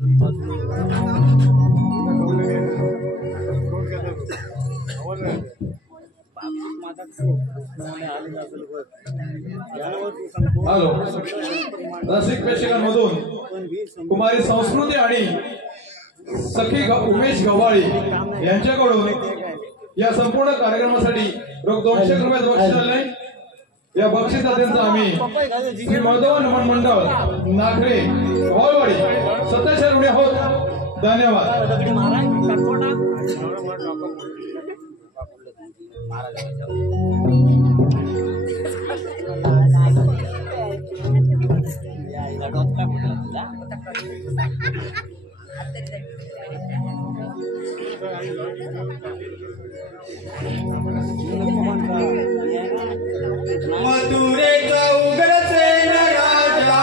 Hello, रसिक प्रेक्षकांमधून कुमारी संस्कृती आणि सखी उमेश गव्हाळी यांच्याकडून या संपूर्ण कार्यक्रमासाठी रोख 200 रुपये बक्षीस आले। या बक्षिसाचा आम्ही श्री मधुवन हनुमान मंडळ नागरे वाळवाडी 27 रुपये आहोत। धन्यवाद। मथुरेचा उग्रसेन राजा,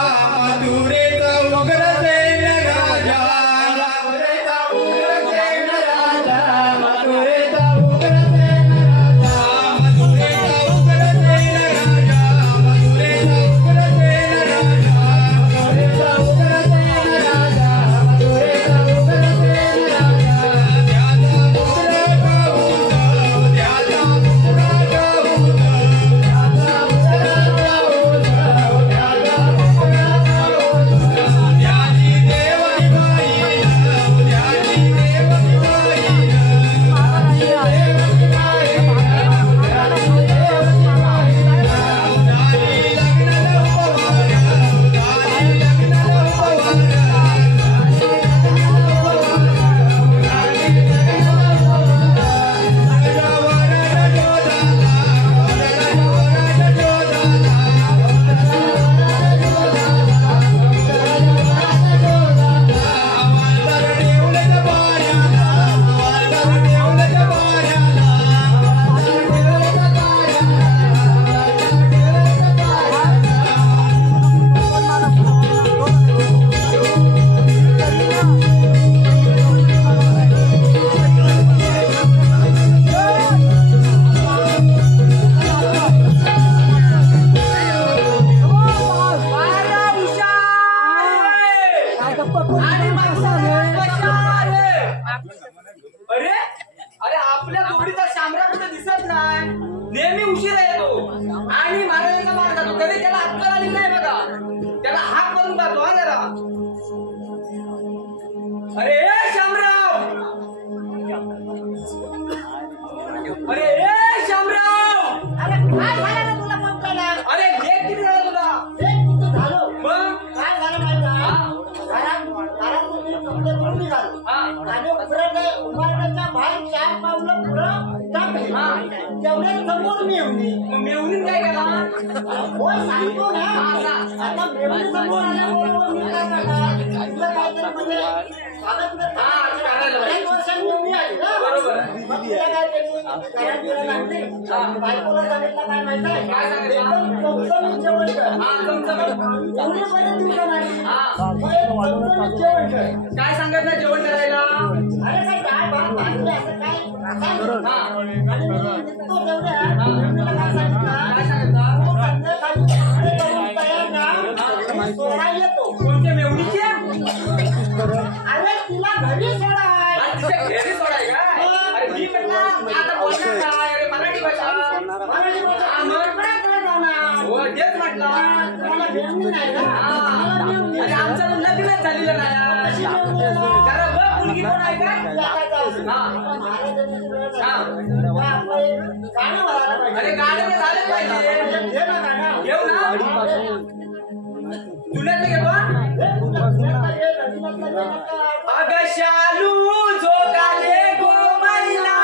मथुरेचा उग्रसेन राजा, मथुरेचा उग्रसेन राजा, मथुरेचा उग्रसेन राजा, मथुरेचा उग्रसेन राजा, मथुरेचा उग्रसेन राजा, मथुरेचा उग्रसेन राजा, मथुरेचा उग्रसेन राजा, त्याचा पुत्र गौतम, त्याचा पुत्र गौतम, काय सांगायचं जेवण करायला? कोणत्या मेवणीची? अरे तिला घरी सोडाय, घरी सोडाय का? अरे मी म्हणला आता बोलणार काय? अरे मराठी भाषा, मराठी भाषा हो तेच म्हटलं मला मेवणी नाही का? अरे आमचं लग्नच झालेलं नाही कारण मुलगी कोण आहे का? अरे गाणं झालं पाहिजे घेऊ ना तुला घेतो अगं शालू झोकाले गो मैना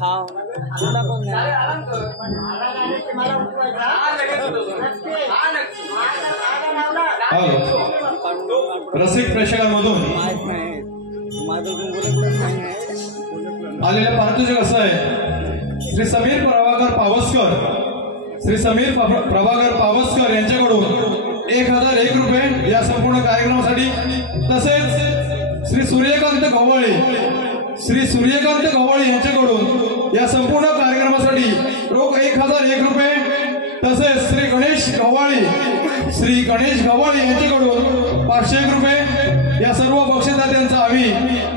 खाव तुला कोण नाही चालेल, आराम कर. मला गाण्याची मला उठवायचं. हा, लगेच उठवतो. नक्की. हा, नक्की. माझा जागा लावला. रसिक प्रेक्षकांमधून माहित नाही माझं गुंगुलं नाही आहे आलेल्या पारितोषिक असं आहे श्री समीर प्रभाकर पावसकर यांच्याकडून 1001 रुपये या संपूर्ण कार्यक्रमासाठी तसेच श्री सूर्यकांत गव्हाळे यांच्याकडून या संपूर्ण कार्यक्रमासाठी रोख 1001 रुपये तसेच श्री गणेश गव्हाळे यांच्याकडून 501 रुपये या सर्व बक्षिसदात्यांचा आम्ही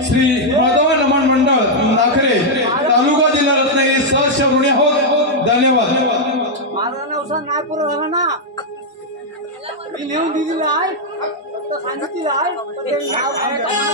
श्री माधव नमन मंडळ नाखरे तालुका जिल्हा रत्नागिरी सहर्ष ऋणी आहोत. धन्यवाद. माझा नवसा नाही पुरा झाला ना मी लिहून दिलेलं आहे फक्त सांगितलेलं आहे पण ते नाव सांगावा.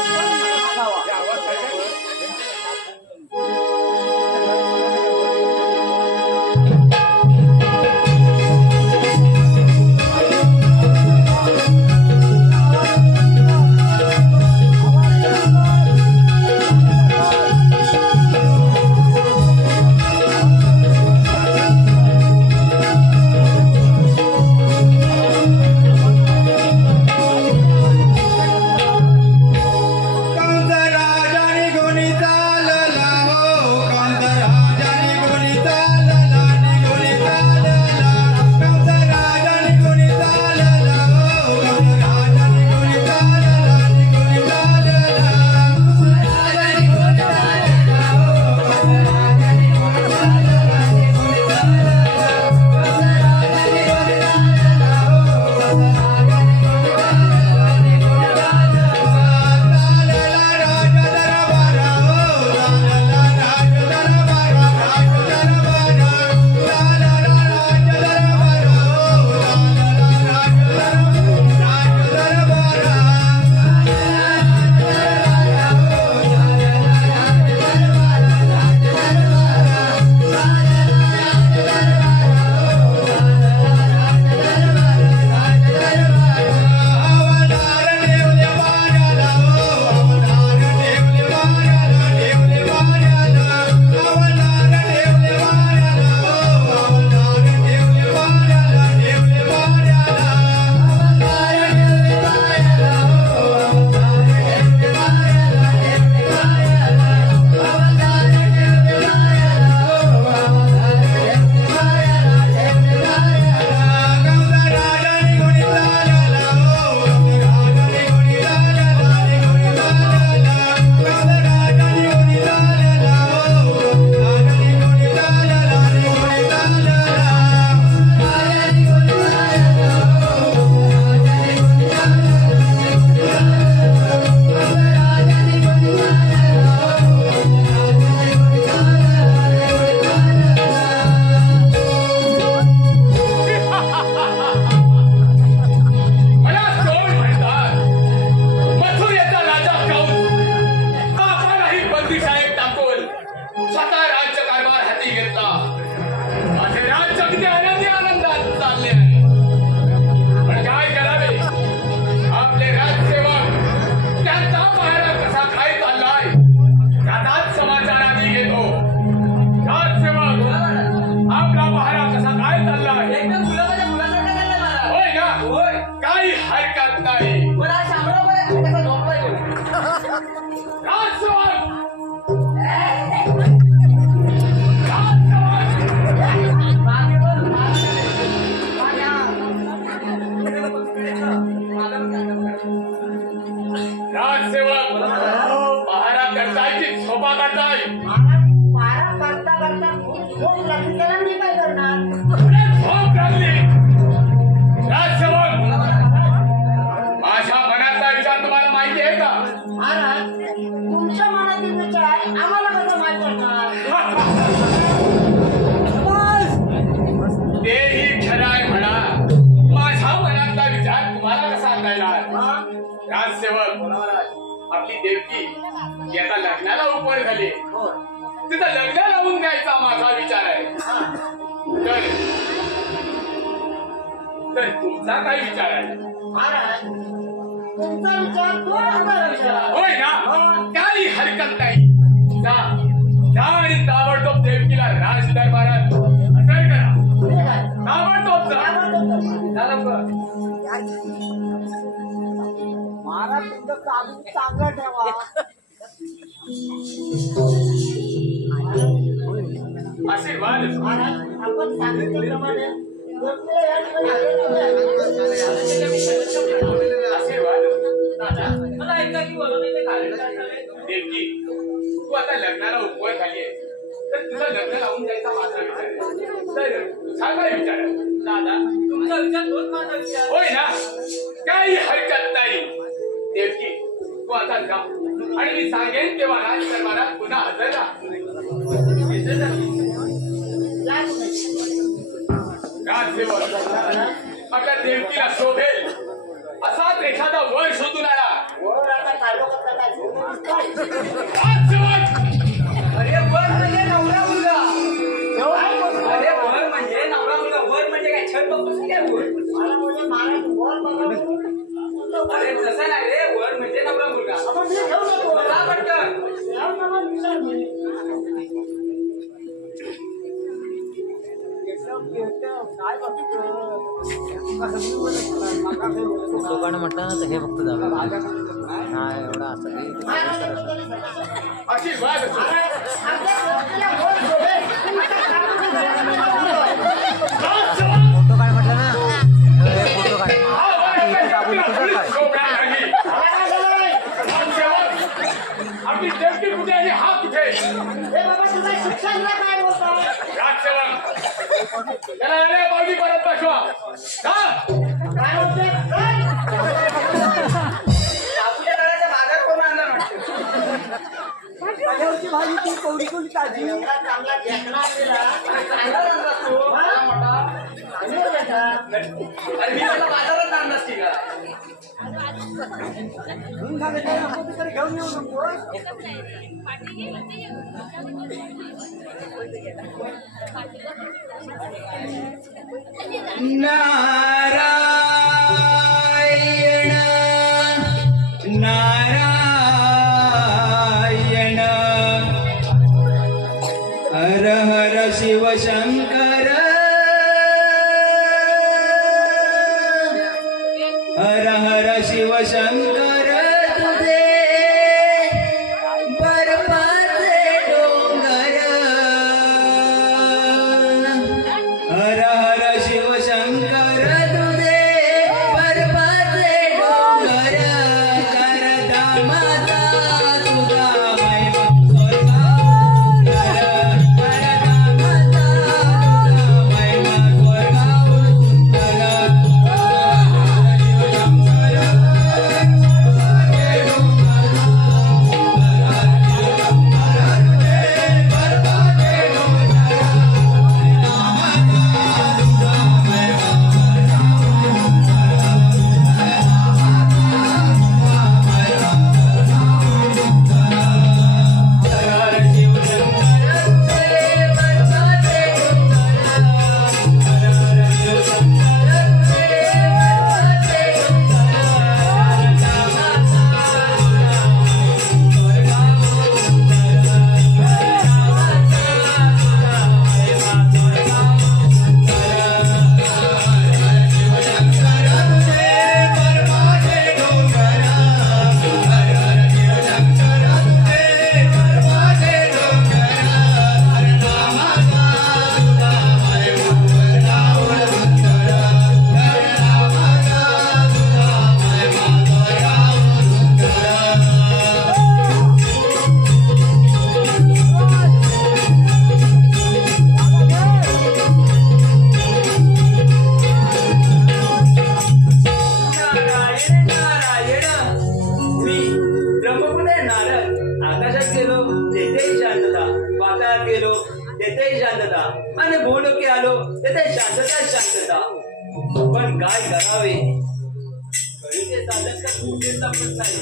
आपली देवकी याचा लग्नाला उपर झाली तिथं लग्न लावून द्यायचा माझा विचार आहे. तर तुमचा काय विचार आहे? तुमचा विचार तो आमचा विचार होय ना काही हरकत नाही जा आणि ताबडतोब तुमचं काम चांगलं ठेवा. आशीर्वाद महाराज आपण सांगितल्याप्रमाणे आशीर्वाद दादा मला ऐका की बोलू नाही ते कारण काय झालंय. देवकी तू आता लग्नाला उपवय झाली आहे तर तुझं लग्न लावून जायचा माझा विचार आहे. तर सांग काय विचार आहे? दादा तुमचा विचार तोच माझा विचार. होय ना काही हरकत नाही. देवकी तू आता जा आणि मी सांगेन तेव्हा राज दरबारात पुन्हा हजर राहा. राजसेवक आता देवकीला शोभेल असाच एखादा वर शोधून आला. राजसेवक अरे वर म्हणजे नवरा मुलगा. अरे वर म्हणजे नवरा मुलगा. वर म्हणजे काय छत बघून काय वर. अरे तसं नाही रे. वर म्हणजे नवरा मुलगा. जा पटकन. काय बघतो दुकान म्हटलं ना तर हे फक्त जागा हा एवढा असं आशीर्वाद फोटो काय म्हटलं ना फोटो काय आपली देवकी कुठे आणि हा कुठे? राजसेवक त्याला बावली परत पाठवा. आपल्या घराच्या बाजार कोण आणला वाटतं. त्याच्यावरची भाजी ती कोवडी कोवडी ताजी. चांगला घेतला चांगला आणला तू. अरे मी त्याला बाजारात आणला असती का. म्हणून सांगितलं नको तिकडे घेऊन येऊ नको. नारायण नारायण हर हर शिव शंकर हर हर शिव शंकर तुझे बर्फाचे डोंगर हर हर शिव शंकर तुझे बर्फाचे डोंगर करता माझा तुझा महिमा स्वर्गावर करता माझा तुझा महिमा स्वर्गावर तेथेही शांतता आणि भूलोकी आलो तेथे शांतता शांतता. पण काय करावे घडीचे साधन तर कुठे संपत नाही.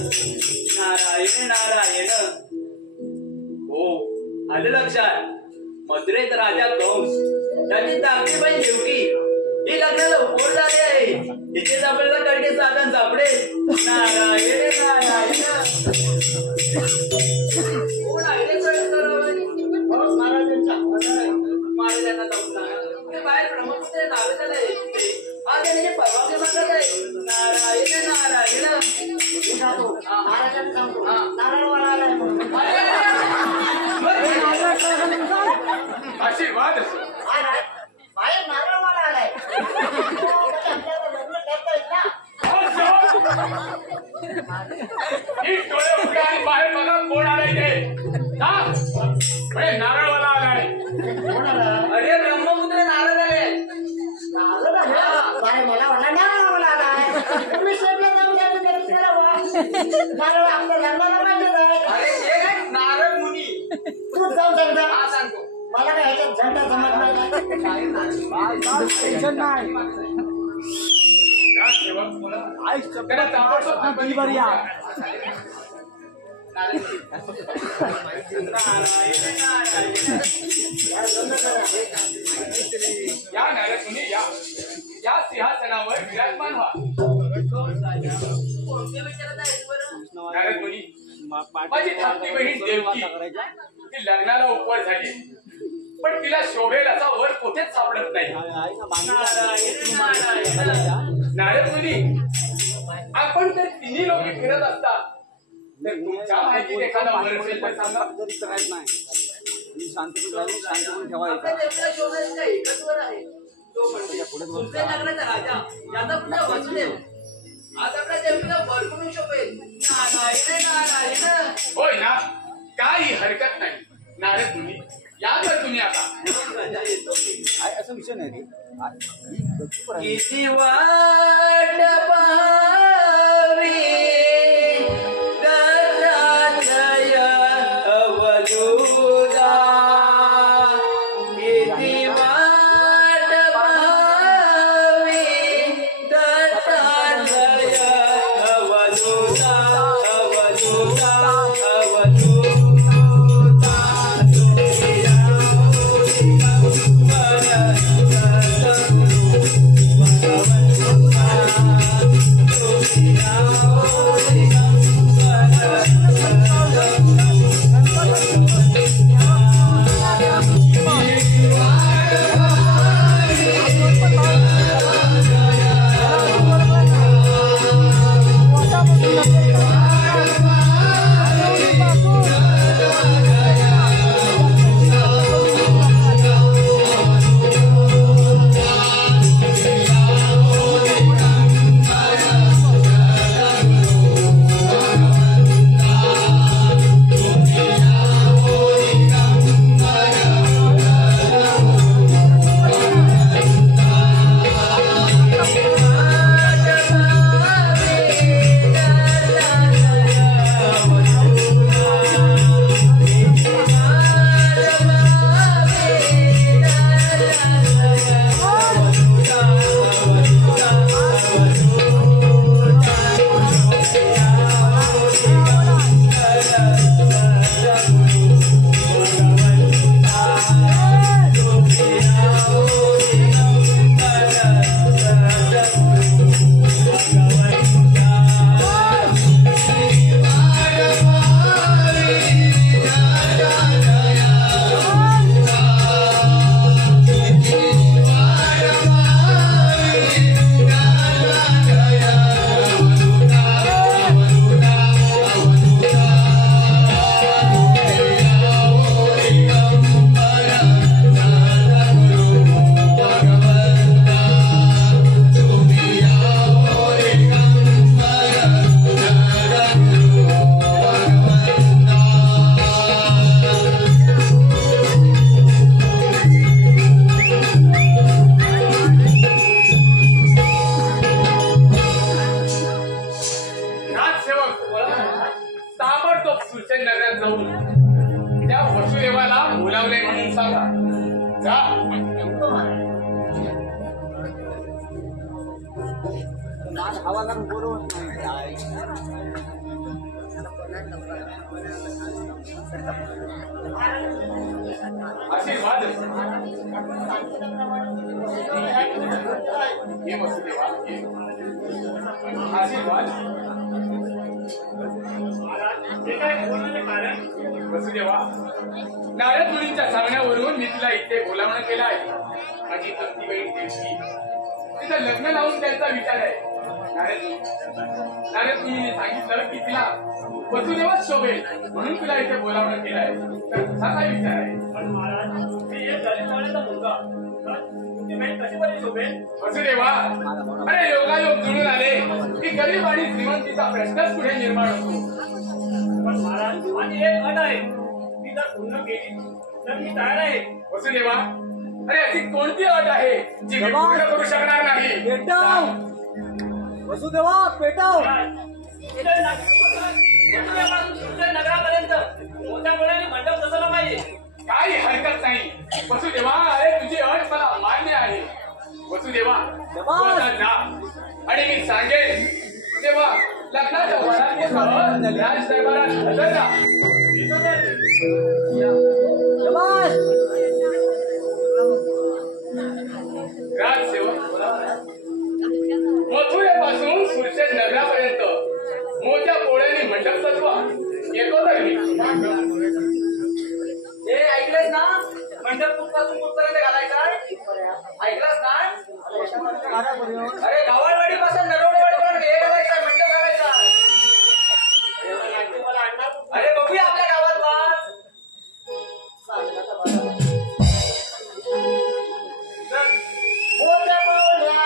नारायण नारायण. हो आलं लक्षात. मथुरेत राजा कंस त्याची धाकटी बहीण देवकी ही लग्नाला उपवर झाली आहे. तिथेच आपल्याला घडीचे साधन सापडेल. नारायण नारायण. कोण आहे महाराजांना जाऊन ते बाहेर ब्रह्मपुत्र नावे त्याला आज त्याने परवानगी मागत आहे. नारायण नारायण. ही डोळे उघडा आणि बाहेर बघा कोण आलाय ते हा? म्हणजे नारळवाला आलाय. अरे ब्रह्मपुत्र नारद आले. नारळ आले? अरे मला वाटलं नारळ आलाय. तुम्ही शेतला जाऊन द्या, तुम्ही घरी फिरा बुवा. नारळ आपल्या लग्नाला पाहिजे जाय. अरे हे काय नारद मुनी. तू जाऊन सांगता. हा सांगतो. मला काय ह्याच्यात झंडा जमत नाही. टेन्शन नाही. या सेवक बोला. आईच त्याला ताबडतोब चप्पल बरी या. या नारद मुनी या. या सिंहासनावर विराजमान व्हा. कोणत्या विचारात आहेस बरं? नारद मुनी माझी धाकटी बहीण देवकी ती लग्नाला उपवास झाली, पण तिला शोभेल असा वर कुठेच सापडत नाही. नारद मुनी आपण ते तिन्ही लोक फिरत असतात तर तुमच्या माहितीत एखादा वर असेल तर सांगा. शांतपणे ठेवायचं. आपल्या देवतेला शोधायचं काय एकच वर आहे. तो म्हणजे तुमच्या लग्नाचा राजा याचा पुन्हा वसुदेव. आज आपल्या देवतेला वर म्हणून शोभेल. नारायण नारायण. होय ना, काही हरकत नाही. नारद मुनी या तर तुम्ही आता. राजा येतो की. असा विषय नाही रे. किती वाट पाहावी दत्तात्रय अवधूता. किती वाट पाहावी दत्तात्रय अवधूता अवधूता अवधूता. आवाजानं बोलवत नाही. आशीर्वाद ये वसुदेवा ये. आशीर्वाद वसुदेवा, नारद मुनींच्या सांगण्यावरून मी तुला इथे बोलावणं केलं आहे. माझी धाकटी बहीण देवकी तिचं लग्न लावून द्यायचा विचार आहे. नारद मुनीने सांगितलं की तिला वसुदेवाच शोभेल म्हणून तुला इथे बोलावणं केलं आहे. तर तुझा काय विचार आहे? वसुदेवा, अरे योगायोग जुळून आले की गरीब आणि श्रीमंतीचा प्रश्नच पुढे निर्माण होतो. पण महाराज माझी एक अट आहे, ती जर पूर्ण केली तर मी तयार आहे. वसुदेवा, अरे अशी कोणती अट आहे जी मी पूर्ण करू शकणार नाही? पेटाव वसुदेवा, पेटाव. नगरापर्यंत मोठ्या मुलांनी मंडप बसवला पाहिजे. काही हरकत नाही वसुदेवा. अरे तुझी अट मला मान्य आहे. वसुदेवा तू आता जा आणि मी सांगेन तेव्हा लग्नाच्या वरातीसह राज दरबारात हजर राहा. शबाश. राजसेवक, मथुरेपासून सुरक्षित नगरापर्यंत मोठ्या पोळ्याने मंडप सजवा. येतो तर मी. हे ऐकलंस ना, मंडप कुठपासून कुठपर्यंत घालायचा ऐकलंस ना. अरे गावाडवाडी पासून नरवडेवाडी पर्यंत हे घालायचा, मंडप घालायचा. अरे बघूया आपल्या गावात वास. मोठ्या पावलाचा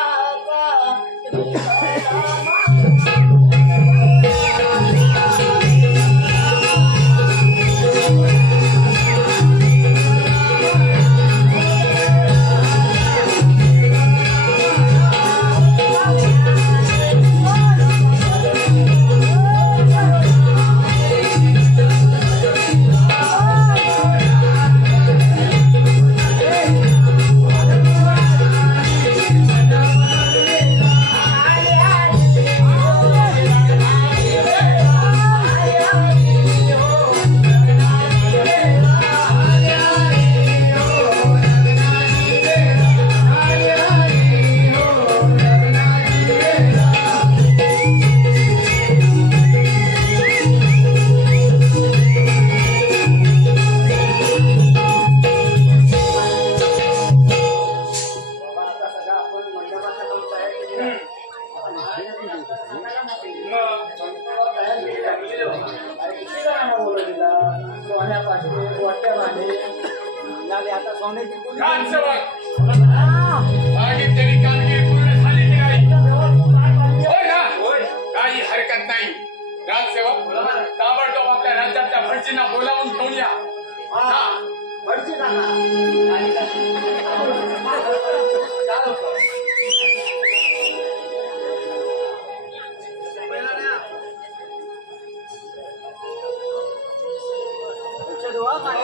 आता सोन्याची कोणी- राजसेवक, सांगितलेली कामगिरी पूर्ण झाली की नाही? होय ना? काही हरकत नाही. राजसेवक, ताबडतोब आपल्या राज्यातल्या भटजींना बोलावून घेऊन या. हा. लक्षात ठेवा, काय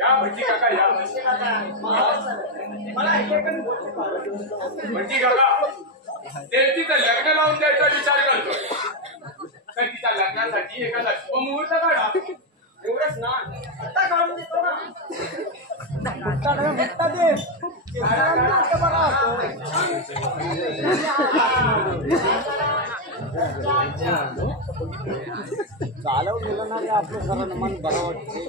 या भटजी काका या. भटजी काका, देवतीचं लग्न लावून द्यायचा विचार करतोय, तर तिच्या लग्नासाठी एखादा शुभमुहूर्त काढा. एवढंच ना, आता काढून देतो ना. भेटता ते आता बघा चालव गेलं ना रे आपलं सरांना मन बरं वाटते.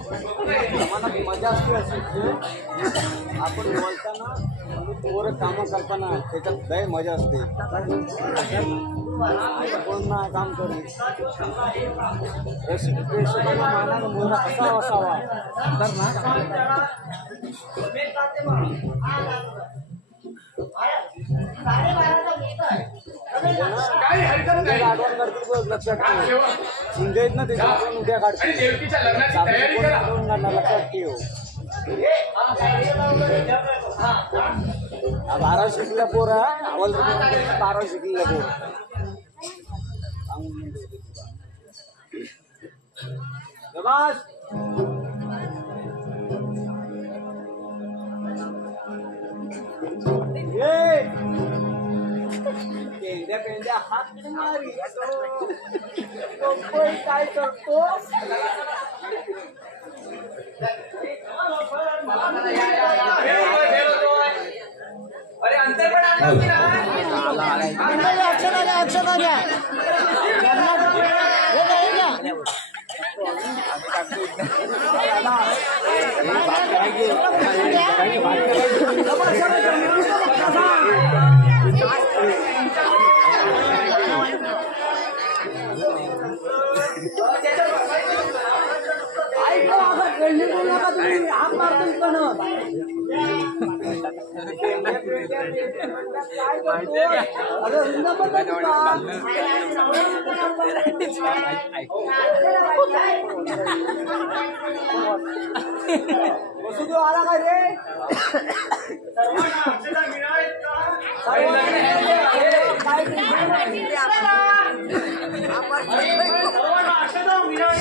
मनात मजा असते अशी आपण बोलताना आणि पोरं कामं करताना त्याच्यात लय मजा असते. कोण ना काम करू प्रेक्षकांना मानानं मुलगा कसा असावा तर ना काही हरकत नाही. आठवण करतील बघ, लक्षात ठेव. राजसेवक, शिंदे आहेत ना त्याच्याकडून उद्या आणि काढतील. देवतीच्या लग्नाची तयारी करा. लक्षात ठेव. हा 12 शिकला पोर आवल 12 शिकलेला पोर नमाज पेंड्या पेंड्या हात मारी तो काय करतो अरे अंतर पण आणलं की नाही? अक्षर वसुदेव आला काय रे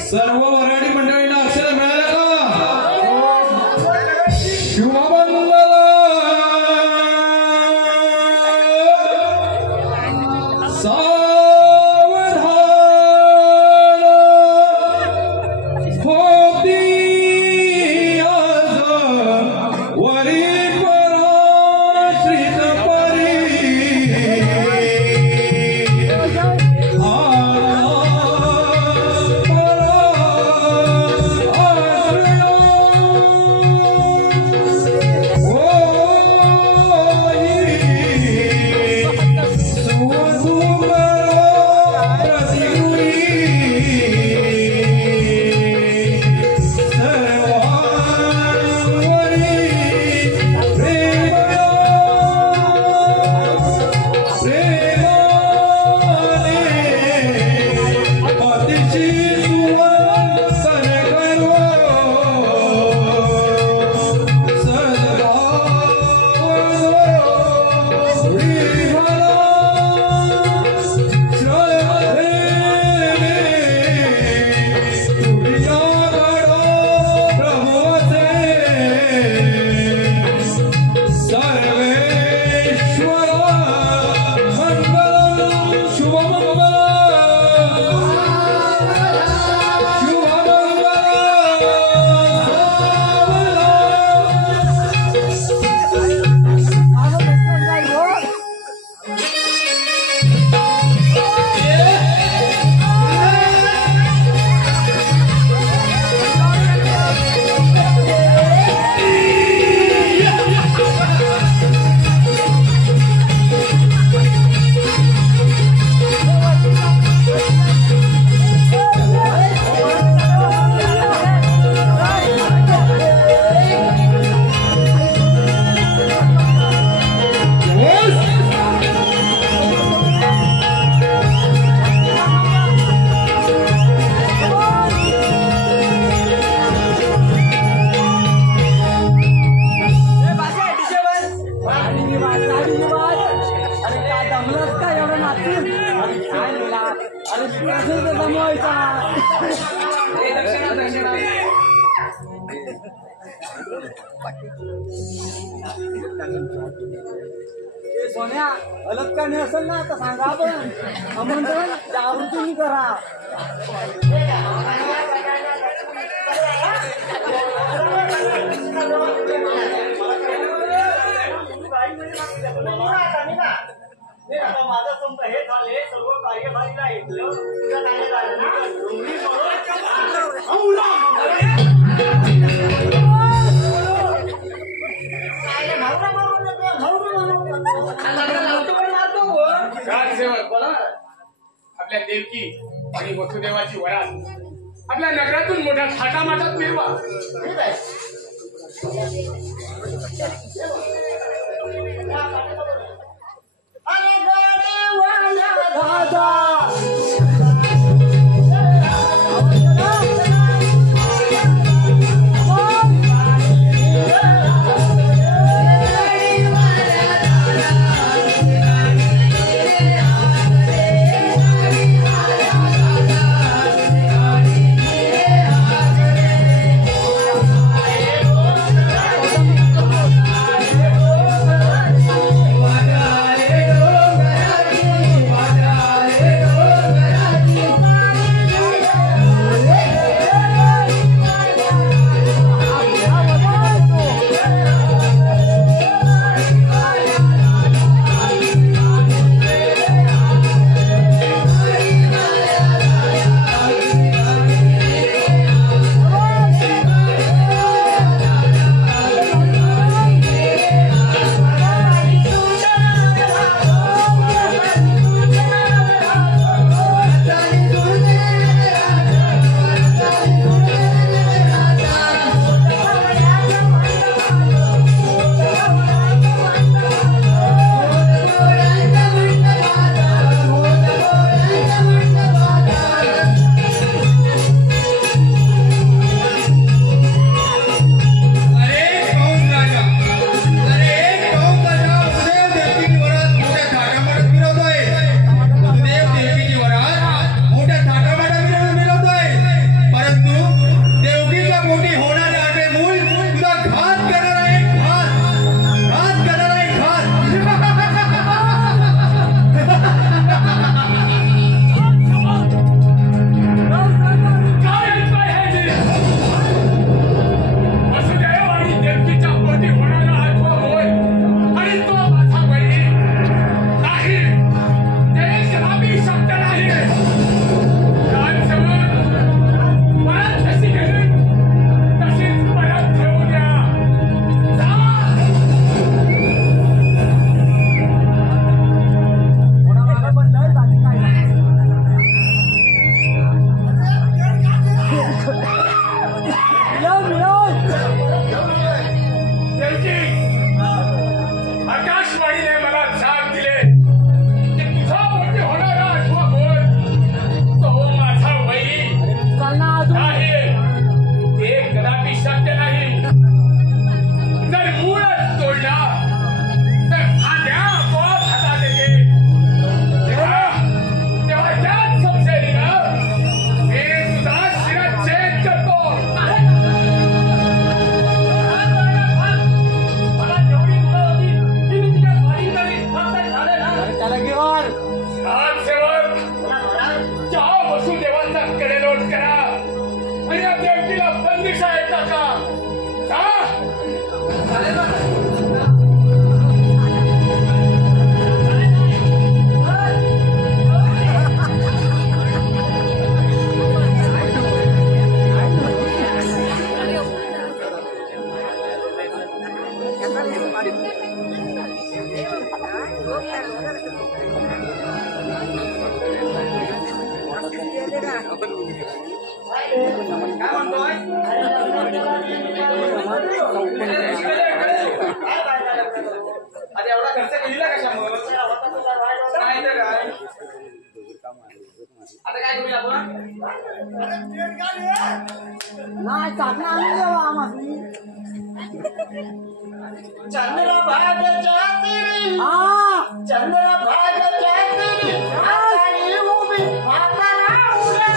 सर्व वराडी मंडळींना अक्षर मिळालं का? शुभमंगल सोन्या हलत का नाही असेल ना तर सांगा आपण आमंत्रण जागृती करा माझं तुमचं हे झाले सर्व कार्यभारीला ऐकलं तुझं काय झालं ना आपल्या देवकी आणि वसुदेवाची वरात आपल्या नगरातून मोठ्या थाटामाटात निर्वा काय म्हणतोय अरे एवढा खर्च केलेला कशामुळे नाही तर काय आता काय करूया आपण नाही चाकणं आणून द्यावा आम्हाला चंद्रभागेच्या तिरी चंद्रभागेच्या तिरी म्हातारी उभी म्हातारा उड्या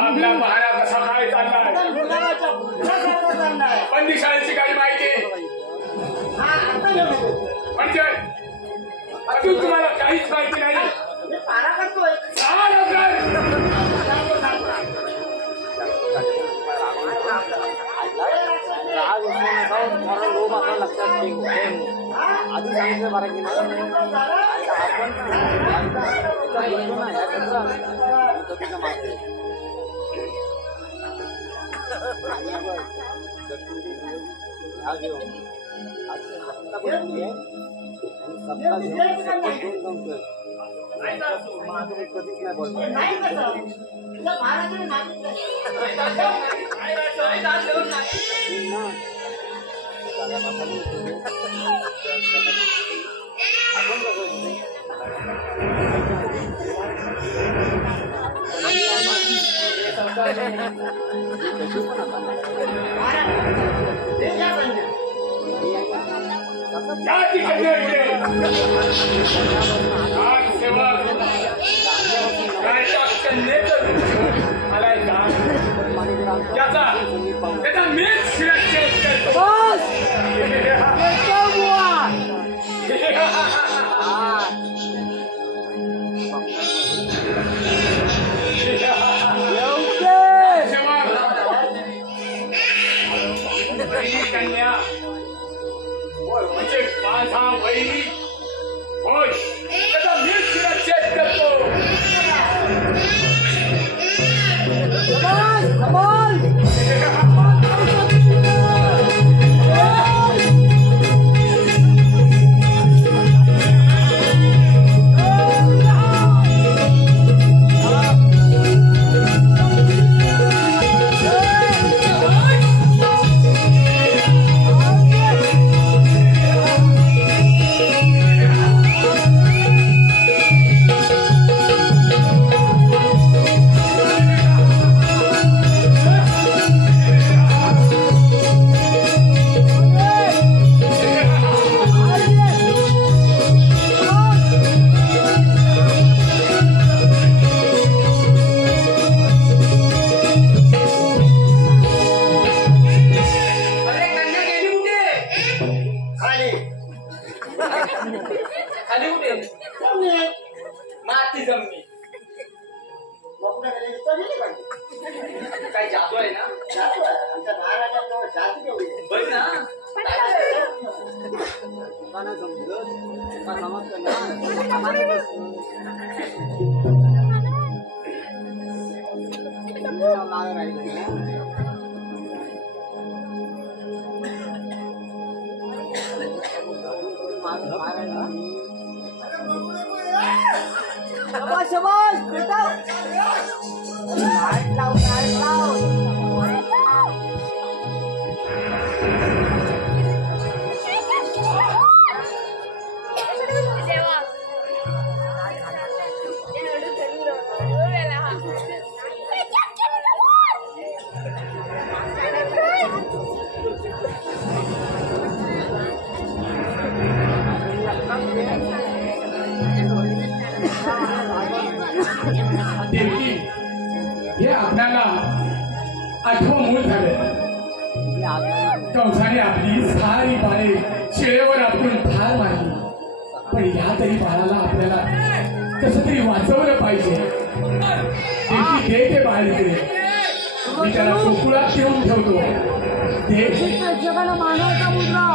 आपला पहारा कसा काय चाललाय बंदिशाळेची काही माहिती म्हणजे अजून तुम्हाला काहीच माहिती नाही पारा करतोय राग लोभ आता लक्षात ठेवू आधी सांगितलं बरं की नाही कधीच नाही बोलतो कन्या म्हणजे माझा वैरी होय त्याचा मीच सुरक्षित करतो माती जमली काय जादू आहे ना बघ ना शाबाश बेटा लाईट लाव देवकी हे आपल्याला आठवं मूल झालं कंसाने आपली सारी बाळे शिळेवर आपण ठार मारली पण ह्या तरी बाळाला आपल्याला कसं तरी वाचवलं पाहिजे देवकी दे ते बाळ इकडे मी त्याला गोकुळात ठेवून ठेवतो जगाला मानवता मुद्रा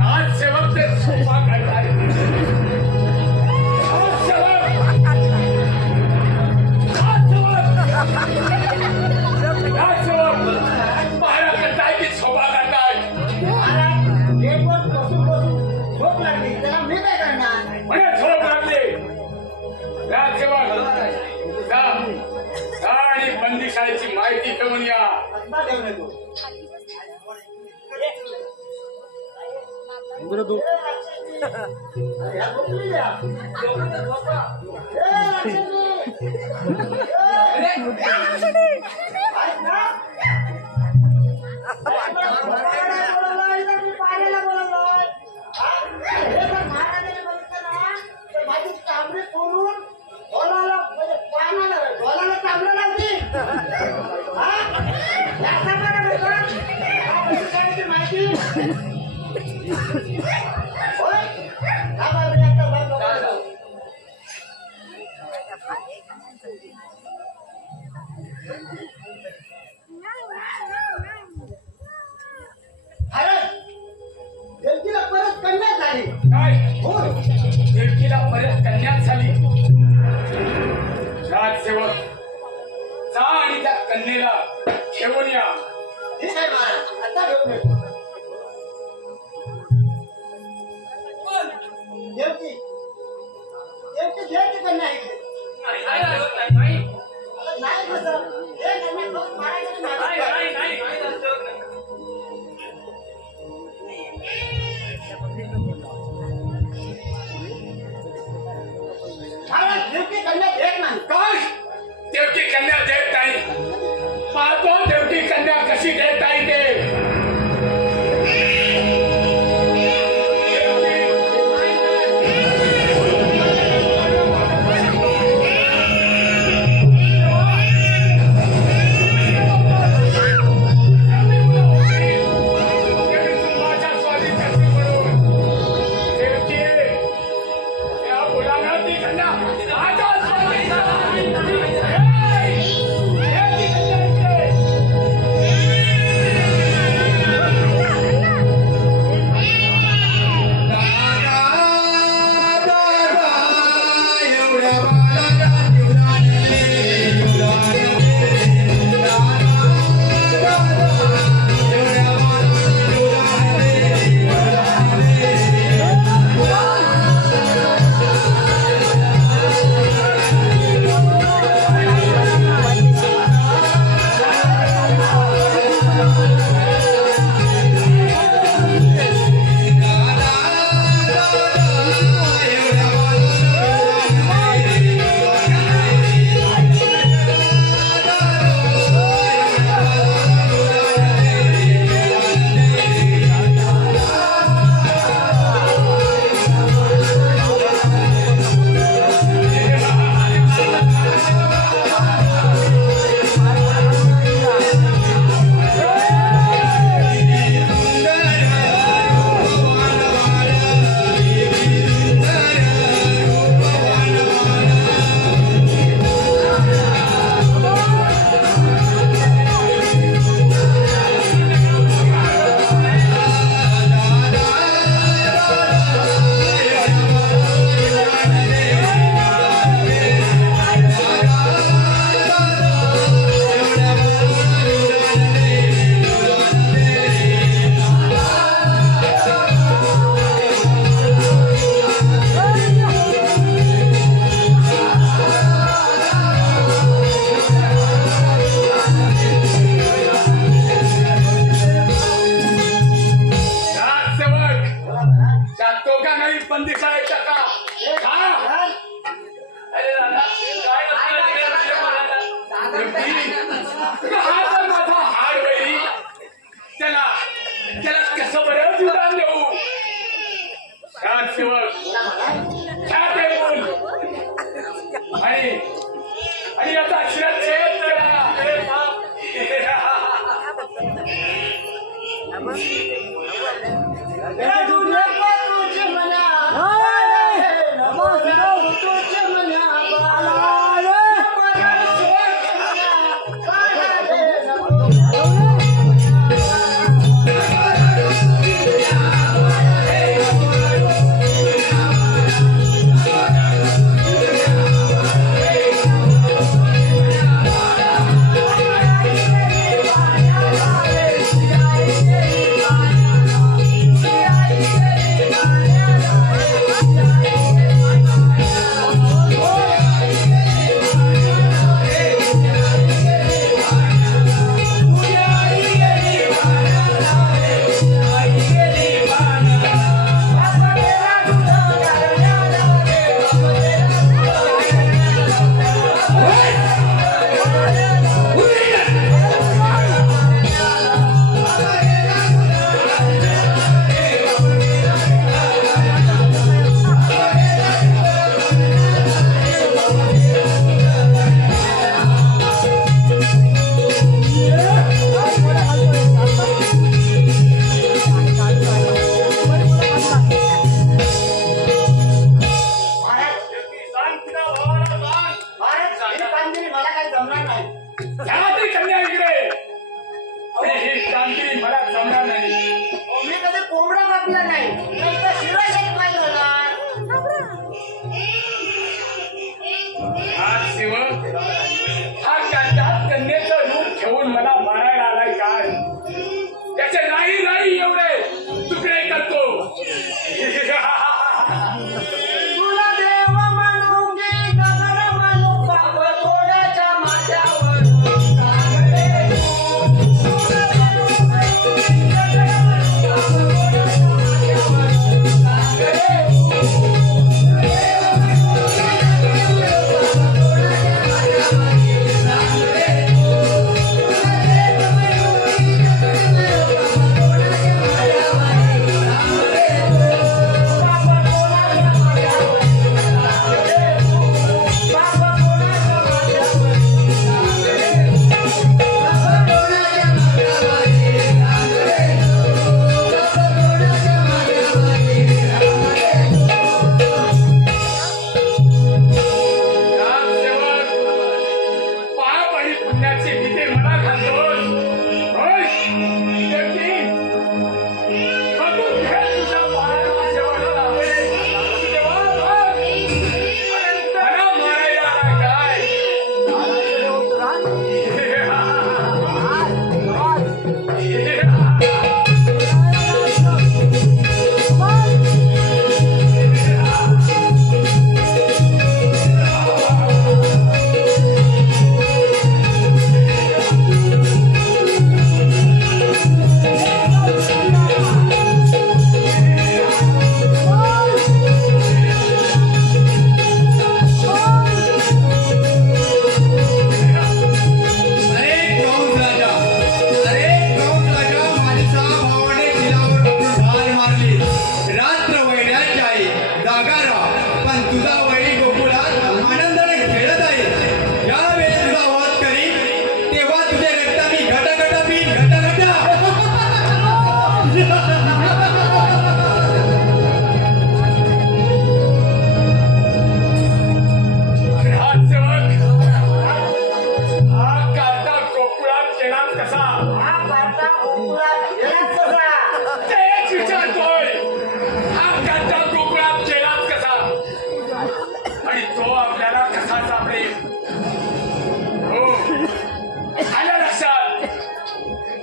राजसेवक ते सोपा करताय. महाराज करताय की शोभा करताय. गेटवर बसून बसून झोप लागली त्याला मी काय करणार. म्हणे झोप लागली. राजसेवक जा आणि बंदिशाळेची माहिती घेऊन या. आता घेऊन येतो. या झोपली या. आहेत ना? मी पाण्याला बोलवलंय. हे जर महाराजांनी बघितलं ना तर माझी चांबडी सोडून ढोलाला म्हणजे पाण्याला ढोलाला चांबडं लावतील. माहिती होय अरे देवकीला परत कन्या झाली. काय हो देवकीला परत कन्यात झाली. राजसेवक जा आणि त्या कन्येला घेऊन या. ठीक आहे महाराज आता घेऊन येतो. देवकी देवकी घ्यायची कन्या इकडे. आता नाही कसं हे कन्या बघ महाराजांनी मागितलं. महाराज देवकी कन्या देत नाही. काय देवकी कन्या देत नाही. पाहतो देवकी कन्या कशी देत नाही ते. आणि आता अक्षरात तुझे मला कामगिरी मला काही जमणार नाही. घ्या ती कन्या इकडे. ही कामगिरी मला जमणार नाही. मी कधी कोंबडा कापला नाही, तर शिरा शेत पाहिजे होणार. हा सेवक, हा त्याच्यात कन्येचं रूप घेऊन मला मारायला आलाय काय? त्याचे नाही नाही एवढे तुकडे करतो. तुला देव मानू की दगड मानू, बाप थोड्याच्या माझ्यावर सागरे तू. तुला देव मानू की दगड मानू, बाप थोड्याच्या माझ्यावर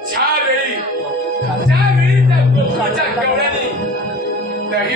सागरे त्यावेळी त्या गोपाच्या गवळ्याने दही